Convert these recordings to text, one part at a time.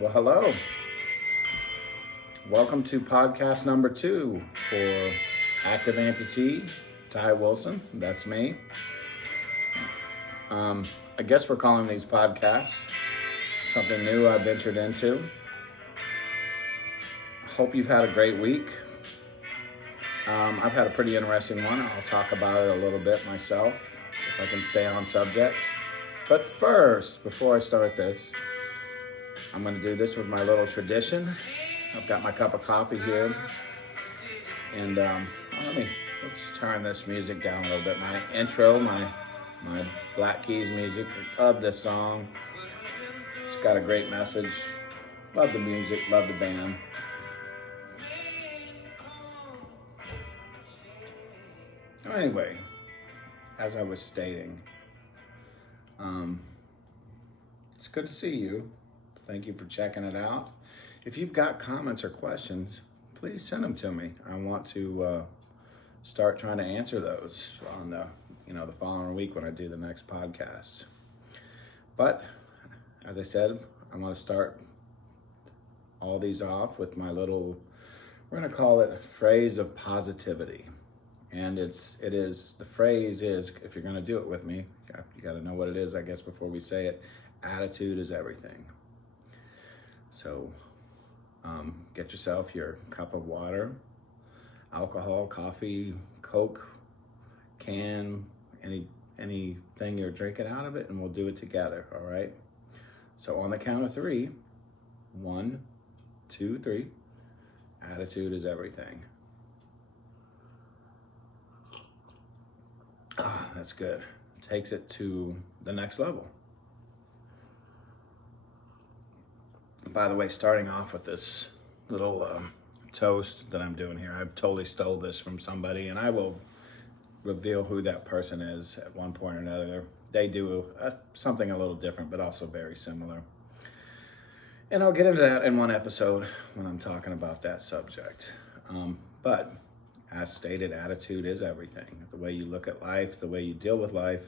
Well, hello. Welcome to podcast number 2 for active amputee Ty Wilson. That's me. I guess we're calling these podcasts something new I've ventured into. Hope you've had a great week. I've had a pretty interesting one. I'll talk about it a little bit myself if I can stay on subject. But first, before I start this, I'm going to do this with my little tradition. I've got my cup of coffee here, and let's turn this music down a little bit. My intro, my Black Keys music. Love this song. It's got a great message. Love the music. Love the band. Anyway, as I was stating, it's good to see you. Thank you for checking it out. If you've got comments or questions, please send them to me. I want to start trying to answer those on the following week when I do the next podcast. But as I said, I want to start all these off with my little, we're going to call it a phrase of positivity. And the phrase is, if you're going to do it with me, you got to know what it is, I guess, before we say it. Attitude is everything. So get yourself your cup of water, alcohol, coffee, Coke, can, anything you're drinking out of it, and we'll do it together, all right? So on the count of 3, 1, 2, 3, attitude is everything. That's good. Takes it to the next level. By the way, starting off with this little toast that I'm doing here, I've totally stole this from somebody, and I will reveal who that person is at one point or another. They do something a little different, but also very similar. And I'll get into that in one episode when I'm talking about that subject. But as stated, attitude is everything. The way you look at life, the way you deal with life,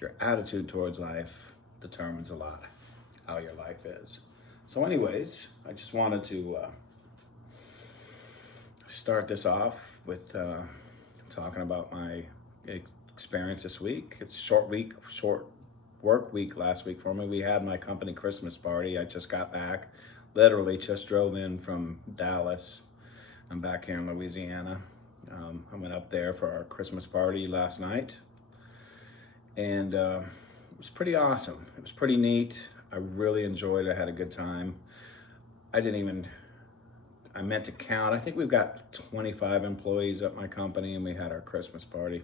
your attitude towards life determines a lot how your life is. So anyways, I just wanted to start this off with talking about my experience this week. It's a short work week last week for me. We had my company Christmas party. I just got back, literally just drove in from Dallas. I'm back here in Louisiana. I went up there for our Christmas party last night, and it was pretty awesome. It was pretty neat. I really enjoyed it. I had a good time. I meant to count. I think we've got 25 employees at my company, and we had our Christmas party.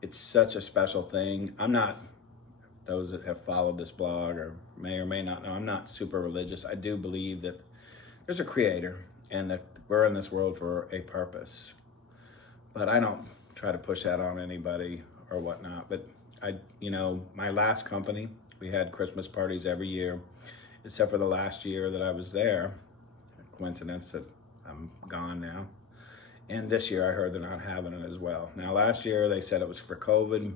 It's such a special thing. Those that have followed this blog or may not know, I'm not super religious. I do believe that there's a creator and that we're in this world for a purpose. But I don't try to push that on anybody or whatnot. But my last company, we had Christmas parties every year, except for the last year that I was there. Coincidence that I'm gone now. And this year I heard they're not having it as well. Now last year they said it was for COVID.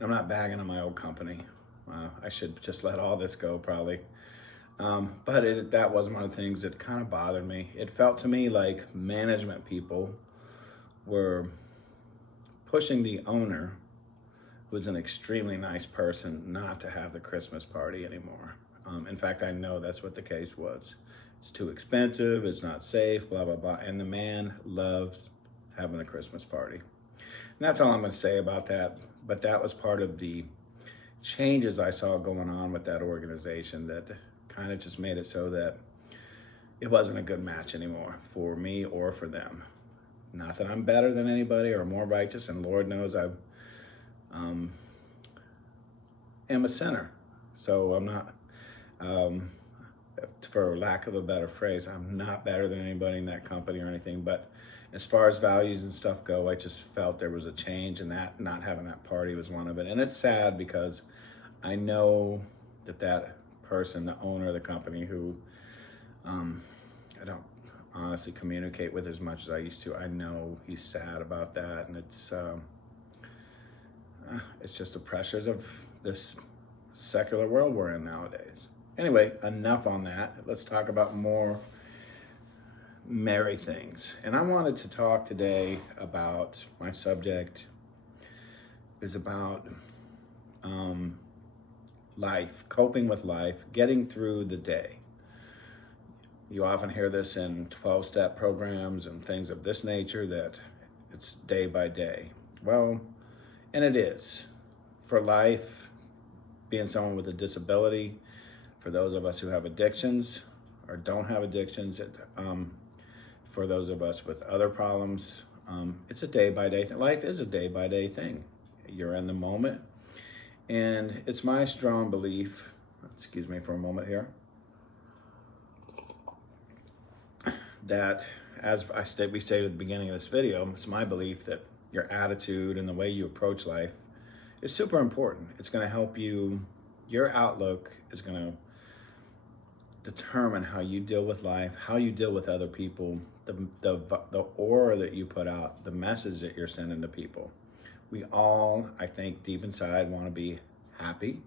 I'm not bagging on my old company. I should just let all this go probably. But that was one of the things that kind of bothered me. It felt to me like management people were pushing the owner, who's an extremely nice person, not to have the Christmas party anymore. In fact, I know that's what the case was. It's too expensive, it's not safe, blah, blah, blah. And the man loves having a Christmas party. And that's all I'm going to say about that. But that was part of the changes I saw going on with that organization that kind of just made it so that it wasn't a good match anymore for me or for them. Not that I'm better than anybody or more righteous, and Lord knows I am a sinner. So I'm not, for lack of a better phrase, I'm not better than anybody in that company or anything. But as far as values and stuff go, I just felt there was a change, and that not having that party was one of it. And it's sad because I know that person, the owner of the company, who I don't honestly communicate with as much as I used to, I know he's sad about that, and it's just the pressures of this secular world we're in nowadays. Anyway, enough on that. Let's talk about more merry things. And I wanted to talk today about, my subject is about life, coping with life, getting through the day. You often hear this in 12-step programs and things of this nature, that it's day by day. Well, and it is. For life, being someone with a disability, for those of us who have addictions or don't have addictions, for those of us with other problems, it's a day-by-day thing. Life is a day-by-day thing. You're in the moment. And it's my strong belief, excuse me for a moment here, that as we stated at the beginning of this video, it's my belief that your attitude and the way you approach life is super important. It's going to help you. Your outlook is going to determine how you deal with life, how you deal with other people, the aura that you put out, the message that you're sending to people. We all, I think, deep inside want to be happy.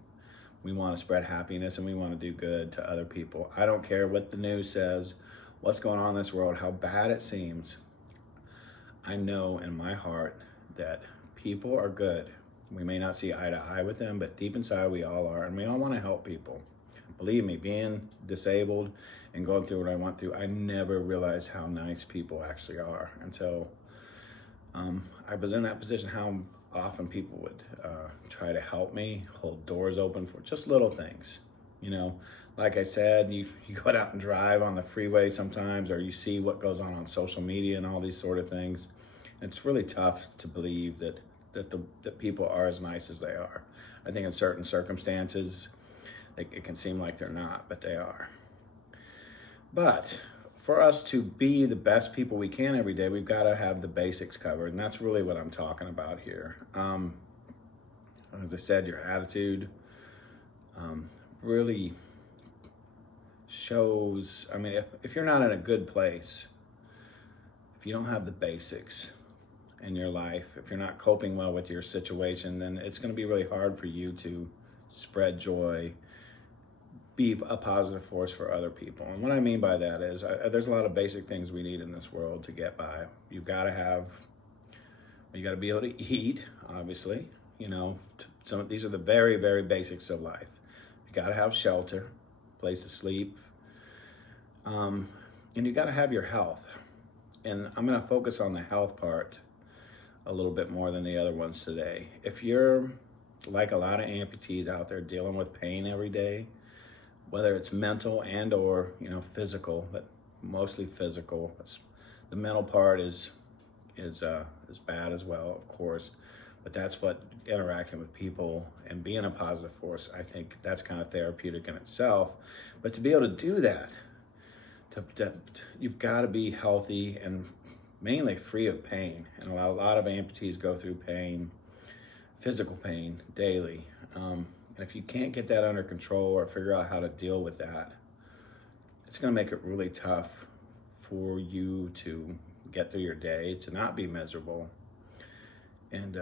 We want to spread happiness, and we want to do good to other people. I don't care what the news says, what's going on in this world, how bad it seems. I know in my heart that people are good. We may not see eye to eye with them, but deep inside we all are, and we all want to help people. Believe me, being disabled and going through what I went through, I never realized how nice people actually are until I was in that position, how often people would try to help me, hold doors open for just little things. You know, like I said, you go out and drive on the freeway sometimes, or you see what goes on social media and all these sort of things. It's really tough to believe that people are as nice as they are. I think in certain circumstances, it can seem like they're not, but they are. But for us to be the best people we can every day, we've got to have the basics covered, and that's really what I'm talking about here. As I said, your attitude really shows. I mean, if you're not in a good place, if you don't have the basics in your life, if you're not coping well with your situation, then it's going to be really hard for you to spread joy, be a positive force for other people. And what I mean by that is there's a lot of basic things we need in this world to get by. You got to be able to eat, obviously. You know, these are the very, very basics of life. You got to have shelter, place to sleep, and you got to have your health. And I'm going to focus on the health part a little bit more than the other ones today. If you're like a lot of amputees out there dealing with pain every day, whether it's mental and or physical, but mostly physical. The mental part is bad as well, of course, but that's what interacting with people and being a positive force, I think that's kind of therapeutic in itself. But to be able to do that, you've got to be healthy and mainly free of pain. And a lot of amputees go through pain, physical pain, daily. And if you can't get that under control or figure out how to deal with that, it's going to make it really tough for you to get through your day, to not be miserable, and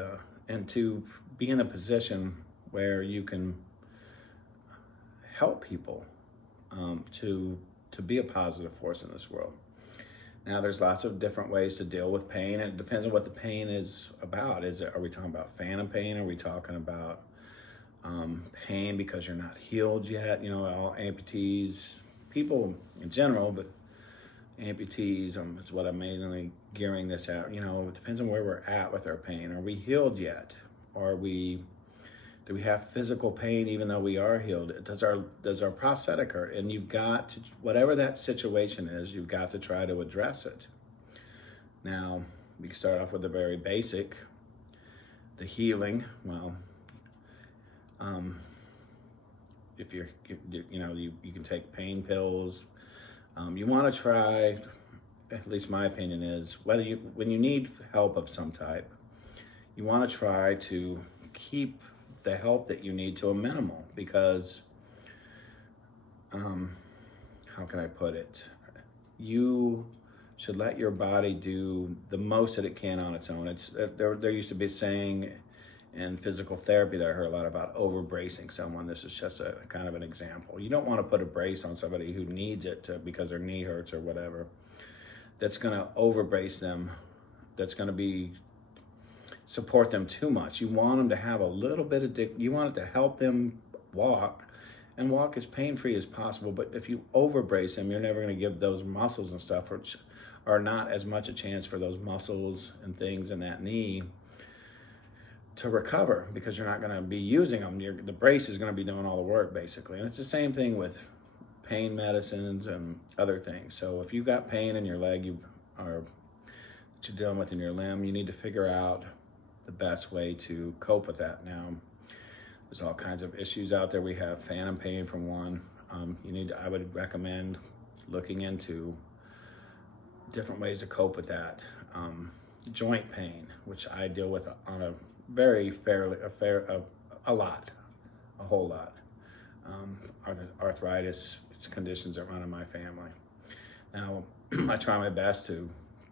to be in a position where you can help people, to be a positive force in this world. Now, there's lots of different ways to deal with pain, and it depends on what the pain is about. Are we talking about phantom pain? Are we talking about pain because you're not healed yet? All amputees, people in general, but amputees is what I'm mainly gearing this out. It depends on where we're at with our pain. Are we healed yet? Do we have physical pain even though we are healed? Does our prosthetic hurt? And you've got to, whatever that situation is, you've got to try to address it. Now, we can start off with the very basic, the healing. Well, if you can take pain pills. You want to try, at least my opinion is, when you need help of some type, you want to try to keep the help that you need to a minimal, because how can I put it? You should let your body do the most that it can on its own. There used to be a saying in physical therapy that I heard a lot about over-bracing someone. This is just a kind of an example. You don't want to put a brace on somebody who needs it because their knee hurts or whatever. That's going to over-brace them. That's going to support them too much. You want them to have a little bit of, you want it to help them walk, and walk as pain-free as possible. But if you over-brace them, you're never going to give those muscles and stuff, which are not as much a chance for those muscles and things in that knee to recover, because you're not going to be using them. The brace is going to be doing all the work, basically. And it's the same thing with pain medicines and other things. So if you've got pain in your leg, that you're dealing with in your limb, you need to figure out the best way to cope with that. Now, there's all kinds of issues out there. We have phantom pain from one. I would recommend looking into different ways to cope with that. Joint pain, which I deal with on a whole lot. Arthritis, it's conditions that run in my family. Now, I try my best to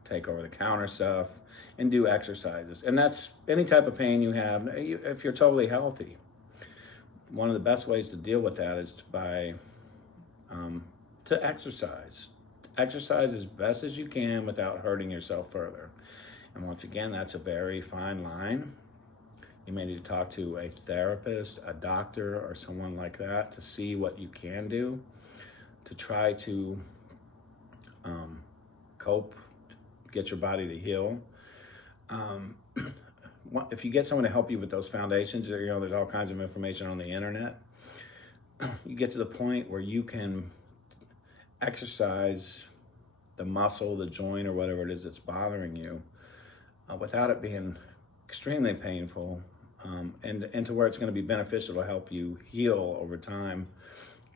take over the counter stuff and do exercises. And that's any type of pain you have. If you're totally healthy, one of the best ways to deal with that is to exercise. Exercise as best as you can without hurting yourself further. And once again, that's a very fine line. You may need to talk to a therapist, a doctor, or someone like that to see what you can do to try to cope, get your body to heal. If you get someone to help you with those foundations, there's all kinds of information on the internet. You get to the point where you can exercise the muscle, the joint, or whatever it is that's bothering you without it being extremely painful, and to where it's going to be beneficial to help you heal over time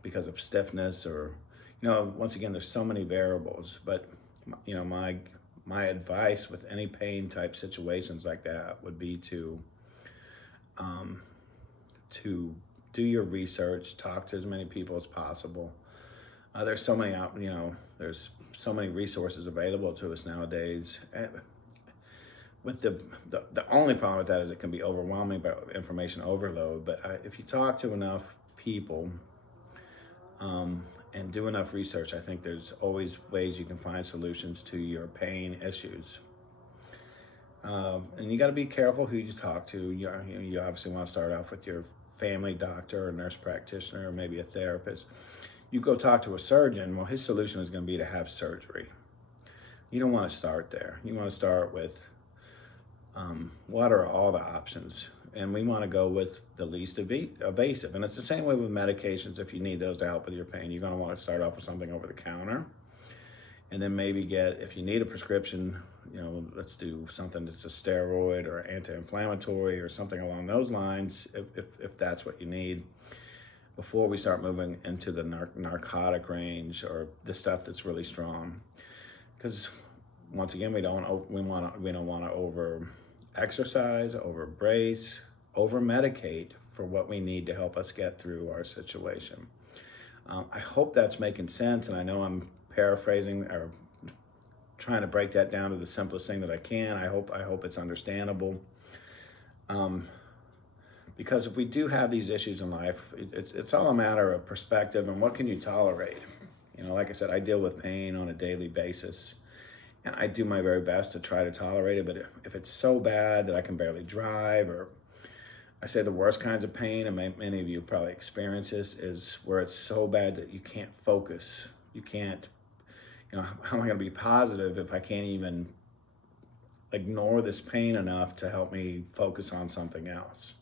because of stiffness or, once again, there's so many variables. But, my advice with any pain type situations like that would be to do your research, talk to as many people as possible. There's so many, there's so many resources available to us nowadays. With the only problem with that is it can be overwhelming by information overload. But if you talk to enough people and do enough research, I think there's always ways you can find solutions to your pain issues. And you got to be careful who you talk to. You obviously want to start off with your family doctor or nurse practitioner or maybe a therapist. You go talk to a surgeon, well, his solution is going to be to have surgery. You don't want to start there. You want to start with what are all the options? And we want to go with the least invasive. And it's the same way with medications. If you need those to help with your pain, you're going to want to start off with something over the counter. And then maybe if you need a prescription, let's do something that's a steroid or anti-inflammatory or something along those lines, if that's what you need, before we start moving into the narcotic range or the stuff that's really strong. Because once again, we don't want to over exercise, over brace, over medicate for what we need to help us get through our situation. I hope that's making sense, and I know I'm paraphrasing or trying to break that down to the simplest thing that I can. I hope it's understandable. Because if we do have these issues in life, it's all a matter of perspective and what can you tolerate. Like I said, I deal with pain on a daily basis. And I do my very best to try to tolerate it, but if it's so bad that I can barely drive, or I say the worst kinds of pain, and many of you probably experience this, is where it's so bad that you can't focus. You can't, how am I going to be positive if I can't even ignore this pain enough to help me focus on something else?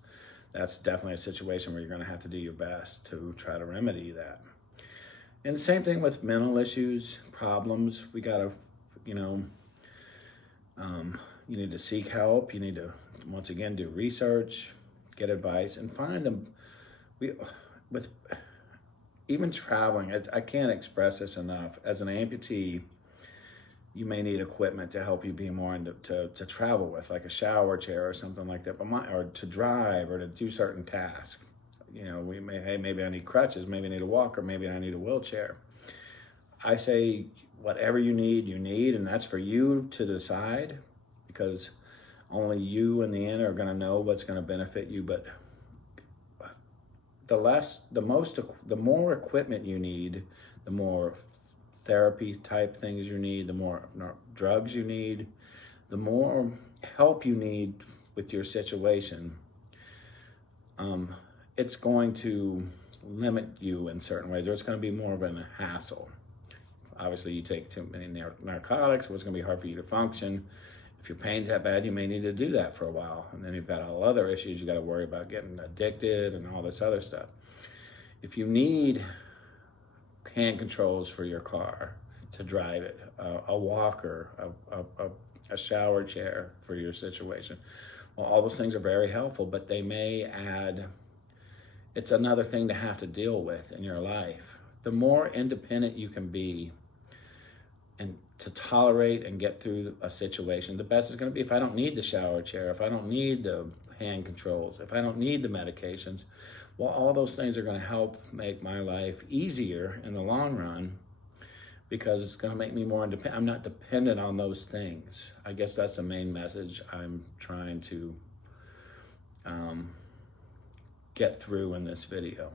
That's definitely a situation where you're going to have to do your best to try to remedy that. And the same thing with mental issues, problems. We got to, you need to seek help. You need to, once again, do research, get advice, and find them. With even traveling, I can't express this enough. As an amputee, you may need equipment to help you be more to travel with, like a shower chair or something like that, or to drive or to do certain tasks. Maybe I need crutches, maybe I need a walker, maybe I need a wheelchair. I say whatever you need, and that's for you to decide, because only you in the end are going to know what's going to benefit you. But the more equipment you need, the more therapy type things you need, the more drugs you need, the more help you need with your situation. It's going to limit you in certain ways, or it's going to be more of a hassle. Obviously, you take too many narcotics, it's going to be hard for you to function. If your pain's that bad, you may need to do that for a while. And then you've got all other issues. You got to worry about getting addicted and all this other stuff. If you need hand controls for your car to drive it, a walker, a shower chair for your situation, well, all those things are very helpful, but they may add, it's another thing to have to deal with in your life. The more independent you can be and to tolerate and get through a situation, the best is going to be. If I don't need the shower chair, if I don't need the hand controls, if I don't need the medications, well, all those things are going to help make my life easier in the long run, because it's going to make me more independent. I'm not dependent on those things. I guess that's the main message I'm trying to get through in this video.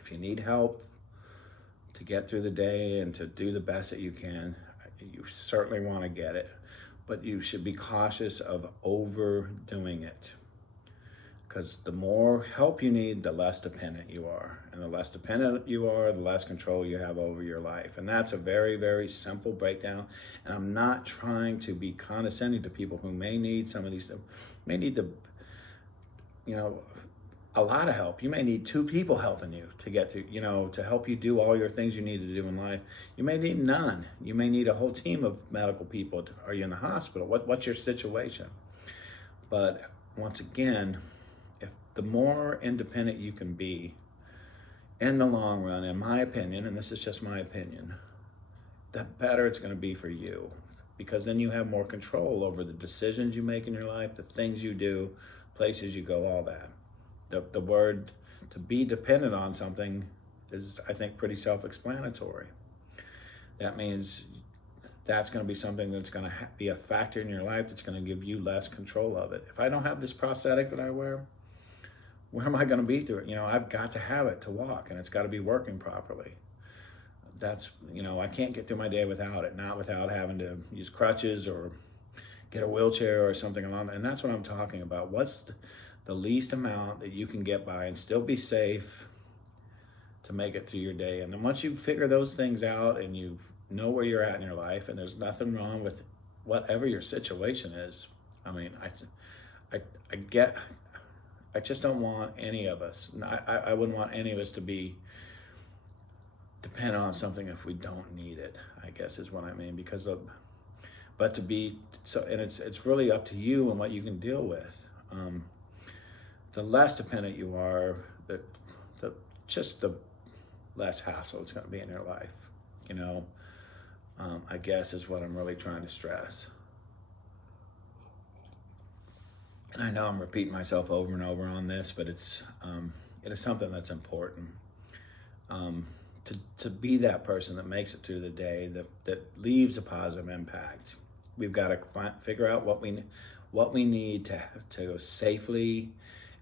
If you need help to get through the day and to do the best that you can, you certainly want to get it, but you should be cautious of overdoing it, because the more help you need, the less dependent you are. And the less dependent you are, the less control you have over your life. And that's a very, very simple breakdown. And I'm not trying to be condescending to people who may need some of these, may need the, a lot of help. You may need 2 people helping you to get to, to help you do all your things you need to do in life. You may need none. You may need a whole team of medical people. Are you in the hospital? What's your situation? But once again, the more independent you can be in the long run, in my opinion, and this is just my opinion, the better it's going to be for you, because then you have more control over the decisions you make in your life, the things you do, places you go, all that. The word to be dependent on something is, I think, pretty self-explanatory. That means that's going to be something that's going to be a factor in your life that's going to give you less control of it. If I don't have this prosthetic that I wear, where am I going to be through it? I've got to have it to walk, and it's got to be working properly. That's, I can't get through my day without it, not without having to use crutches or get a wheelchair or something along that. And that's what I'm talking about. What's the least amount that you can get by and still be safe to make it through your day? And then once you figure those things out and you know where you're at in your life, and there's nothing wrong with whatever your situation is, I just don't want any of us, I wouldn't want any of us to be dependent on something if we don't need it, I guess is what I mean. But to be, so, and it's really up to you and what you can deal with. The less dependent you are, the less hassle it's going to be in your life, I guess is what I'm really trying to stress. And I know I'm repeating myself over and over on this, but it is something that's important. To be that person that makes it through the day, that leaves a positive impact. We've got to figure out what we need to safely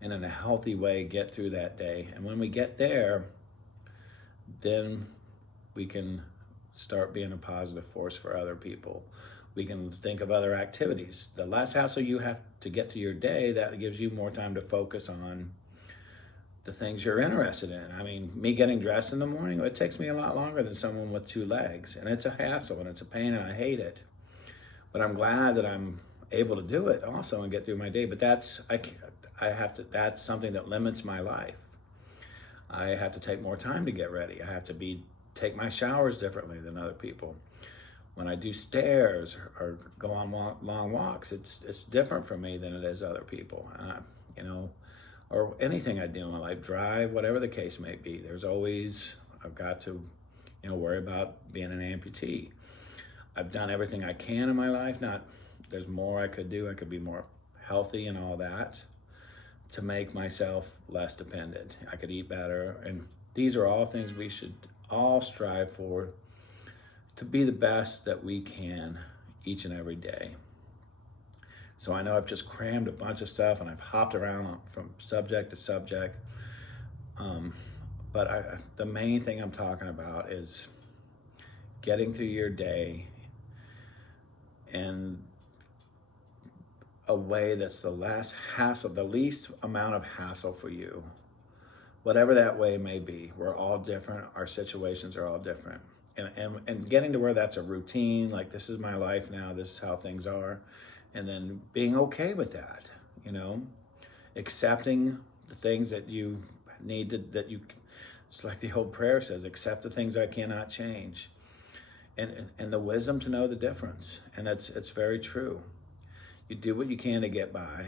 and in a healthy way get through that day. And when we get there, then we can start being a positive force for other people. We can think of other activities. The less hassle you have to get to your day, that gives you more time to focus on the things you're interested in. Me getting dressed in the morning, it takes me a lot longer than someone with 2 legs. And it's a hassle and it's a pain and I hate it. But I'm glad that I'm able to do it also and get through my day. But that's something that limits my life. I have to take more time to get ready. I have to take my showers differently than other people. When I do stairs or go on long walks, it's different for me than it is other people. Or anything I do in my life, drive, whatever the case may be. I've got to, worry about being an amputee. I've done everything I can in my life. There's more I could do. I could be more healthy and all that to make myself less dependent. I could eat better. And these are all things we should all strive for, to be the best that we can each and every day. So I know I've just crammed a bunch of stuff and I've hopped around from subject to subject. But the main thing I'm talking about is getting through your day in a way that's the least amount of hassle for you. Whatever that way may be. We're all different. Our situations are all different. And getting to where that's a routine, like this is my life now, this is how things are. And then being okay with that, accepting the things that you it's like the old prayer says, accept the things I cannot change. And the wisdom to know the difference. And it's very true. You do what you can to get by.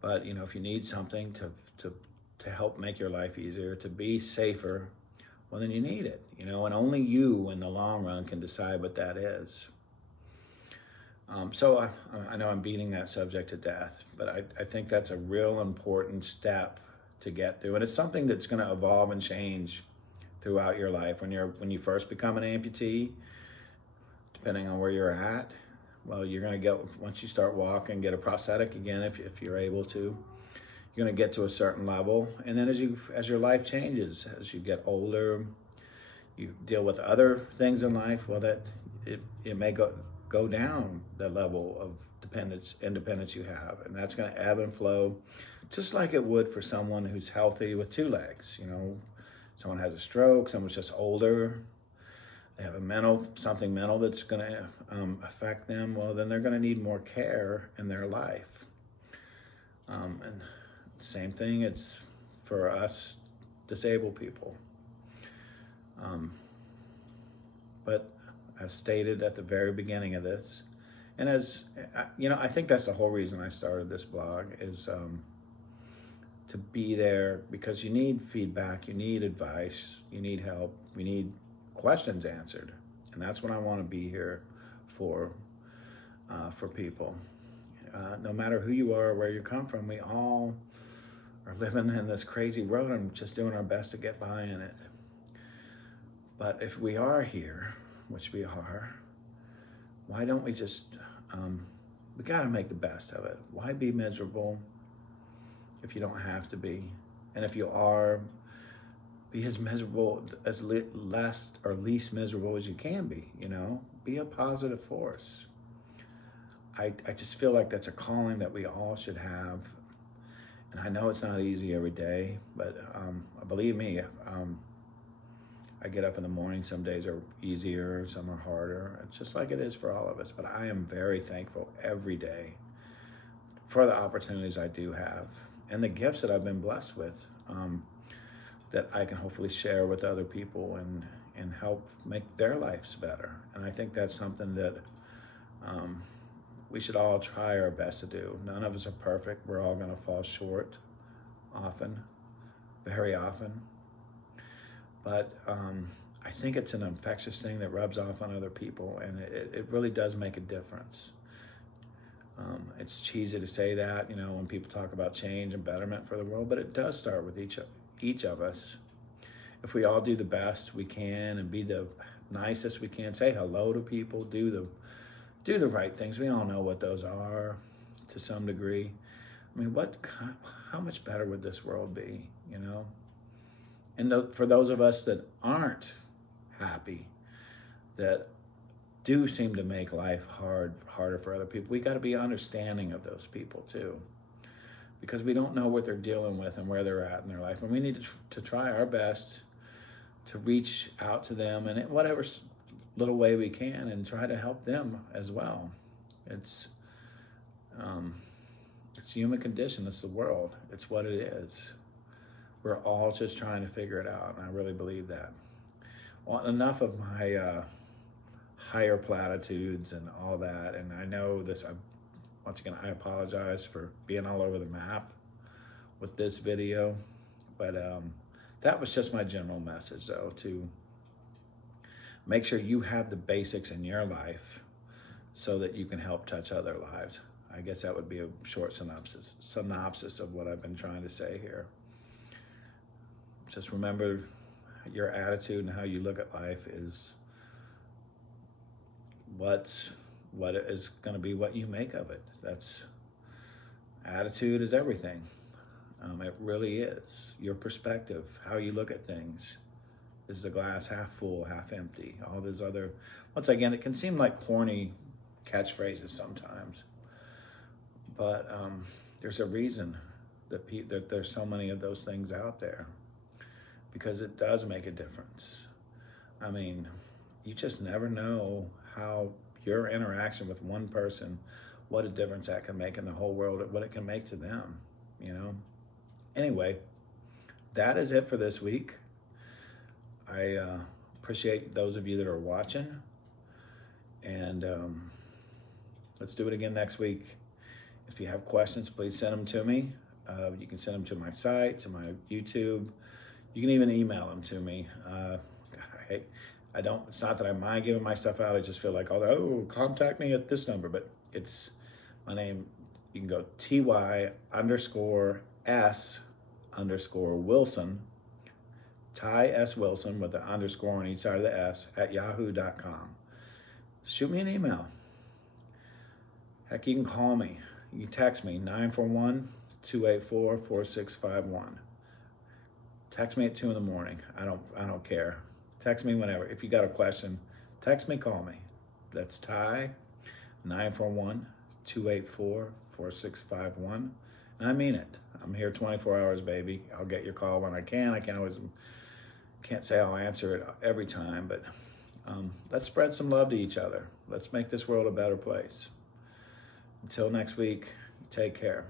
But, if you need something to help make your life easier, to be safer, well, then you need it, and only you in the long run can decide what that is. So I know I'm beating that subject to death, but I think that's a real important step to get through. And it's something that's going to evolve and change throughout your life. When you first become an amputee, depending on where you're at, well, you're going to once you start walking, get a prosthetic again if you're able to. You're going to get to a certain level, and then as your life changes, as you get older, you deal with other things in life. Well, that it may go down the level of independence you have, and that's going to ebb and flow, just like it would for someone who's healthy with two legs. Someone has a stroke, someone's just older, they have something mental that's going to affect them. Well, then they're going to need more care in their life, and same thing, it's for us disabled people. But as stated at the very beginning of this, and I think that's the whole reason I started this blog, is to be there, because you need feedback, you need advice, you need help, you need questions answered. And that's what I want to be here for people. No matter who you are, where you come from, we all are living in this crazy world and just doing our best to get by in it. But if we are here, which we are, why don't we just, we gotta make the best of it. Why be miserable if you don't have to be? And if you are, be as miserable, as least miserable as you can be, Be a positive force. I just feel like that's a calling that we all should have. And I know it's not easy every day, but believe me, I get up in the morning. Some days are easier, some are harder. It's just like it is for all of us. But I am very thankful every day for the opportunities I do have and the gifts that I've been blessed with, that I can hopefully share with other people and help make their lives better. And I think that's something that we should all try our best to do. None of us are perfect. We're all going to fall short often, very often. But I think it's an infectious thing that rubs off on other people, and it really does make a difference. It's cheesy to say that, when people talk about change and betterment for the world, but it does start with each of us. If we all do the best we can and be the nicest we can, say hello to people, do the right things. We all know what those are to some degree. I mean, how much better would this world be, And for those of us that aren't happy, that do seem to make life harder for other people, we got to be understanding of those people too, because we don't know what they're dealing with and where they're at in their life, and we need to try our best to reach out to them in whatever little way we can and try to help them as well. It's human condition. It's the world. It's what it is. We're all just trying to figure it out, and I really believe that. Well, enough of my higher platitudes and all that, and I know this. Once again, I apologize for being all over the map with this video, but that was just my general message, though, to make sure you have the basics in your life so that you can help touch other lives. I guess that would be a short synopsis of what I've been trying to say here. Just remember, your attitude and how you look at life is what's what it is going to be, what you make of it. That's attitude is everything. It really is. Your perspective, how you look at things. Is the glass half full, half empty? All those other, once again, it can seem like corny catchphrases sometimes, but there's a reason that there's so many of those things out there, because it does make a difference. I mean, you just never know how your interaction with one person, what a difference that can make in the whole world, what it can make to them, you know? Anyway, that is it for this week. I appreciate those of you that are watching, and let's do it again next week. If you have questions, please send them to me. You can send them to my site, to my YouTube. You can even email them to me. I don't, it's not that I mind giving my stuff out. I just feel like, contact me at this number, but it's my name. You can go TY_S_Wilson, Ty S. Wilson with the underscore on each side of the S at yahoo.com. Shoot me an email. Heck, you can call me. You can text me, 941-284-4651. Text me at 2 in the morning. I don't care. Text me whenever. If you got a question, text me, call me. That's Ty, 941-284-4651. And I mean it. I'm here 24 hours, baby. I'll get your call when I can. I can't say I'll answer it every time, but let's spread some love to each other. Let's make this world a better place. Until next week, take care.